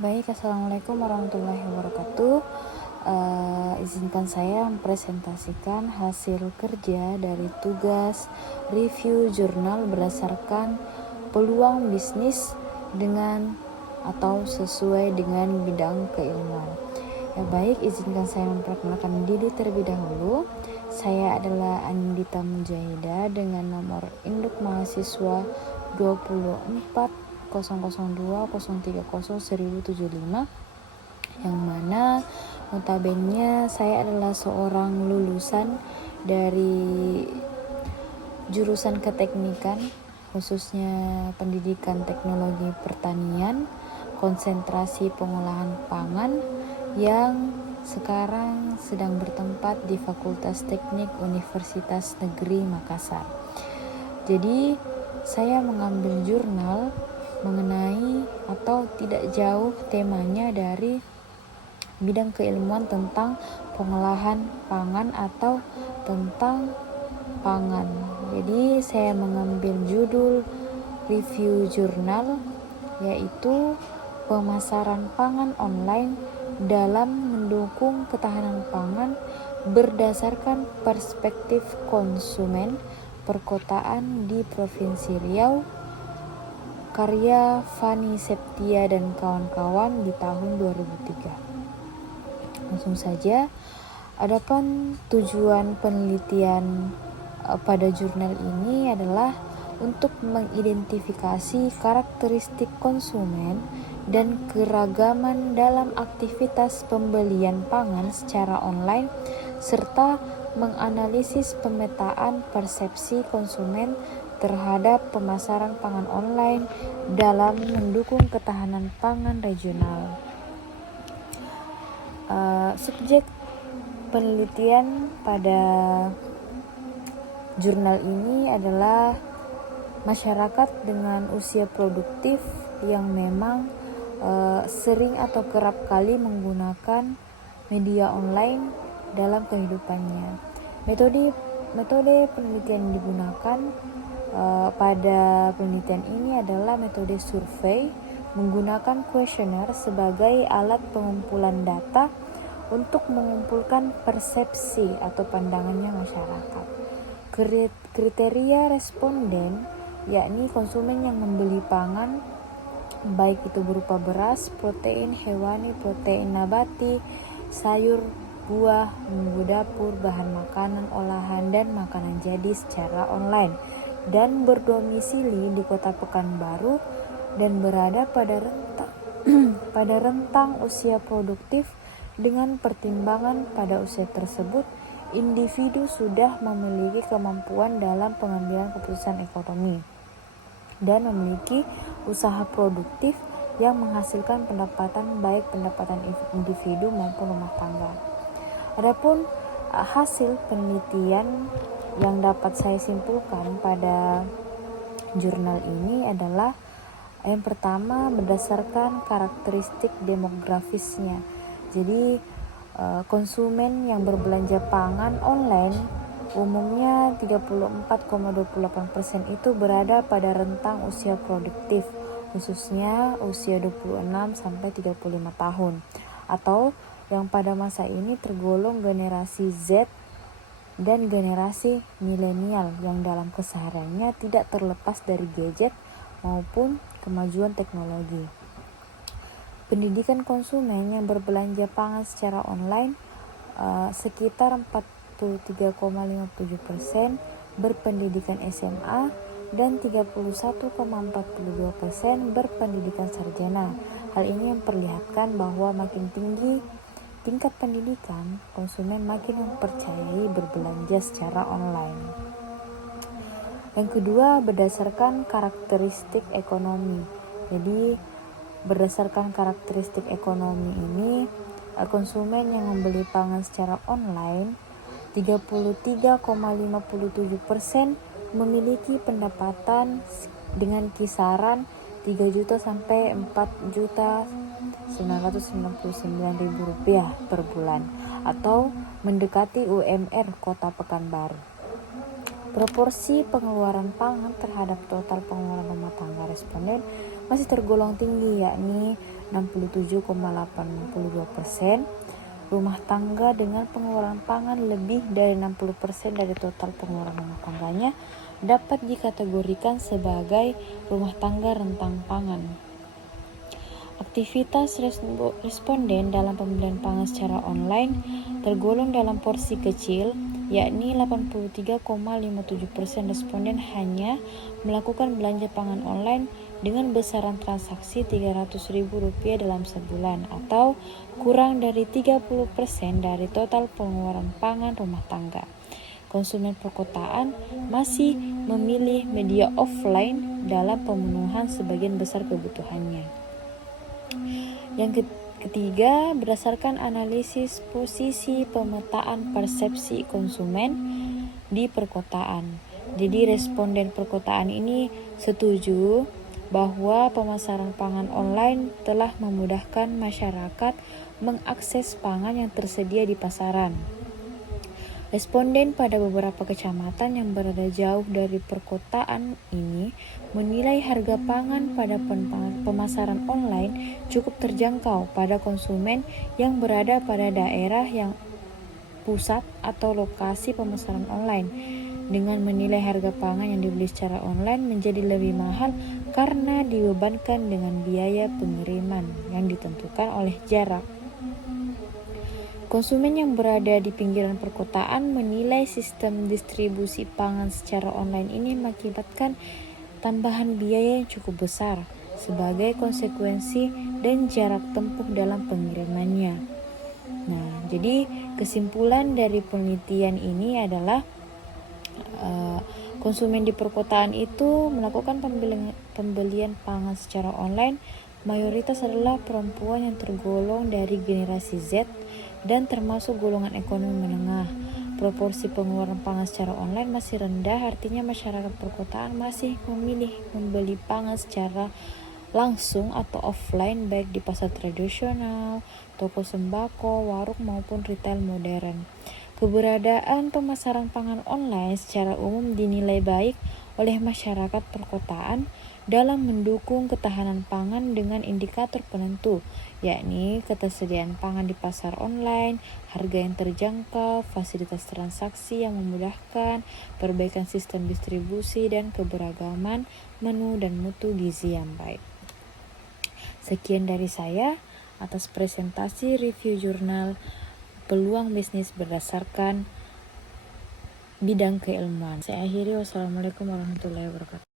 Baik, Assalamualaikum warahmatullahi wabarakatuh. Izinkan saya mempresentasikan hasil kerja dari tugas review jurnal berdasarkan peluang bisnis dengan atau sesuai dengan bidang keilmuan. Baik, izinkan saya memperkenalkan diri terlebih dahulu. Saya adalah Andita Mujahida dengan nomor induk mahasiswa 24 002 030 1075, yang mana notabene saya adalah seorang lulusan dari jurusan keteknikan, khususnya pendidikan teknologi pertanian, konsentrasi pengolahan pangan, yang sekarang sedang bertempat di Fakultas Teknik Universitas Negeri Makassar. Jadi saya mengambil jurnal mengenai atau tidak jauh temanya dari bidang keilmuan tentang pengolahan pangan atau tentang pangan. Jadi saya mengambil judul review jurnal, yaitu pemasaran pangan online dalam mendukung ketahanan pangan berdasarkan perspektif konsumen perkotaan di Provinsi Riau, karya Fani Septia dan kawan-kawan di tahun 2003. Langsung saja, adapun tujuan penelitian pada jurnal ini adalah untuk mengidentifikasi karakteristik konsumen dan keragaman dalam aktivitas pembelian pangan secara online, serta menganalisis pemetaan persepsi konsumen terhadap pemasaran pangan online dalam mendukung ketahanan pangan regional. Subjek penelitian pada jurnal ini adalah masyarakat dengan usia produktif yang memang sering atau kerap kali menggunakan media online dalam kehidupannya. Metode penelitian yang digunakan pada penelitian ini adalah metode survei menggunakan kuesioner sebagai alat pengumpulan data untuk mengumpulkan persepsi atau pandangannya masyarakat. Kriteria responden yakni konsumen yang membeli pangan, baik itu berupa beras, protein hewani, protein nabati, sayur, buah, bumbu dapur, bahan makanan olahan, dan makanan jadi secara online, dan berdomisili di Kota Pekanbaru dan berada pada rentang usia produktif. Dengan pertimbangan pada usia tersebut, individu sudah memiliki kemampuan dalam pengambilan keputusan ekonomi dan memiliki usaha produktif yang menghasilkan pendapatan, baik pendapatan individu maupun rumah tangga. Adapun hasil penelitian yang dapat saya simpulkan pada jurnal ini adalah yang pertama, berdasarkan karakteristik demografisnya. Jadi konsumen yang berbelanja pangan online umumnya 34,28% itu berada pada rentang usia produktif, khususnya usia 26 sampai 35 tahun, atau yang pada masa ini tergolong generasi Z dan generasi milenial yang dalam kesehariannya tidak terlepas dari gadget maupun kemajuan teknologi. Pendidikan konsumen yang berbelanja pangan secara online sekitar 43,57% berpendidikan SMA dan 31,42% berpendidikan sarjana. Hal ini memperlihatkan bahwa makin tinggi tingkat pendidikan, konsumen makin mempercayai berbelanja secara online. Yang kedua, berdasarkan karakteristik ekonomi. Jadi berdasarkan karakteristik ekonomi ini, konsumen yang membeli pangan secara online 33,57% memiliki pendapatan dengan kisaran 3 juta sampai 4.999.000 rupiah per bulan, atau mendekati UMR Kota Pekanbaru. Proporsi pengeluaran pangan terhadap total pengeluaran rumah tangga responden masih tergolong tinggi, yakni 67,82%, rumah tangga dengan pengeluaran pangan lebih dari 60% dari total pengeluaran rumah tangganya dapat dikategorikan sebagai rumah tangga rentang pangan. Aktivitas responden dalam pembelian pangan secara online tergolong dalam porsi kecil, yakni 83,57% responden hanya melakukan belanja pangan online dengan besaran transaksi Rp300.000 dalam sebulan atau kurang dari 30% dari total pengeluaran pangan rumah tangga. Konsumen perkotaan masih memilih media offline dalam pemenuhan sebagian besar kebutuhannya. Yang ketiga, berdasarkan analisis posisi pemetaan persepsi konsumen di perkotaan. Jadi responden perkotaan ini setuju bahwa pemasaran pangan online telah memudahkan masyarakat mengakses pangan yang tersedia di pasaran. Responden pada beberapa kecamatan yang berada jauh dari perkotaan ini menilai harga pangan pada pemasaran online cukup terjangkau pada konsumen yang berada pada daerah yang pusat atau lokasi pemasaran online, dengan menilai harga pangan yang dibeli secara online menjadi lebih mahal karena dibebankan dengan biaya pengiriman yang ditentukan oleh jarak. Konsumen yang berada di pinggiran perkotaan menilai sistem distribusi pangan secara online ini mengakibatkan tambahan biaya yang cukup besar sebagai konsekuensi dan jarak tempuh dalam pengirimannya. Nah, jadi kesimpulan dari penelitian ini adalah konsumen di perkotaan itu melakukan pembelian pangan secara online mayoritas adalah perempuan yang tergolong dari generasi Z dan termasuk golongan ekonomi menengah. Proporsi pengeluaran pangan secara online masih rendah, artinya masyarakat perkotaan masih memilih membeli pangan secara langsung atau offline, baik di pasar tradisional, toko sembako, warung maupun retail modern. Keberadaan pemasaran pangan online secara umum dinilai baik oleh masyarakat perkotaan dalam mendukung ketahanan pangan dengan indikator penentu, yakni ketersediaan pangan di pasar online, harga yang terjangkau, fasilitas transaksi yang memudahkan, perbaikan sistem distribusi, dan keberagaman menu dan mutu gizi yang baik. Sekian dari saya atas presentasi review jurnal peluang bisnis berdasarkan bidang keilmuan. Saya akhiri, wassalamualaikum warahmatullahi wabarakatuh.